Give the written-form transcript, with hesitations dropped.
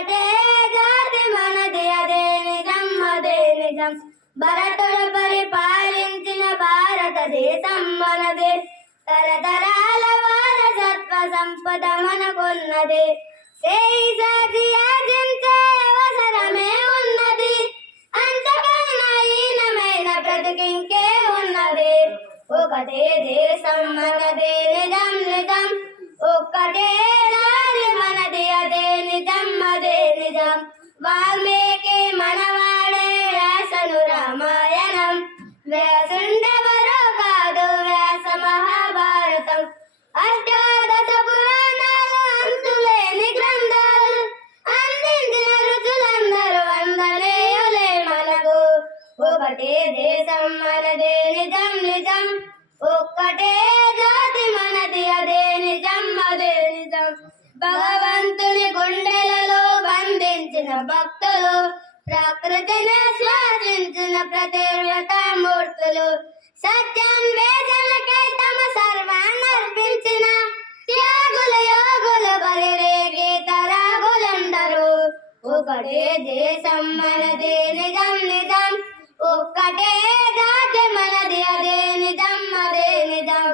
ఒక్కటే జాతి మనది అదే నిజం అదే నిజం. భరతుడు పరిపాలించిన భారతదేశం మనది. తరతరాల వారసత్వ సంపద మనకున్నది. చేయి ఆర్జించే అవసరమే ఉన్నది. అంతకన్నా హీనమైన బ్రతుకింకే ఉన్నది. ఒకటే దేశం మనది నిజం నిజం. ఒక్కటే దారి మనది అదే నిజం అదే నిజం. వాల్మీకి మనవాడే వ్యాసను రామాయణం. వ్యాసుండెవరో కాదు వ్యాస మహాభారతం. అష్టాదశ పురాణాలు అంతులేని గ్రంథాలు అందించిన రుచులందరూ వందనీయులే మనకు. ఒకటే దేశం మనదే నిజం నిజం. ఒక్కటే జాతి మనది అదే నిజం అదే నిజం. భగవంతుని గుండెలలో బంధించిన భక్తులు, ప్రకృతిని శ్వాసించిన ప్రతివ్రతామూర్తులు, సత్యాన్వేషణకై తమ సర్వాన్నర్పించిన త్యాగుల యోగులు బలిరేగి తరాగులందరూ. ఒకటే దేశం మనది నిజం నిజం. ఒక్కటే జాతి మనది అదే నిజం అదే నిజం.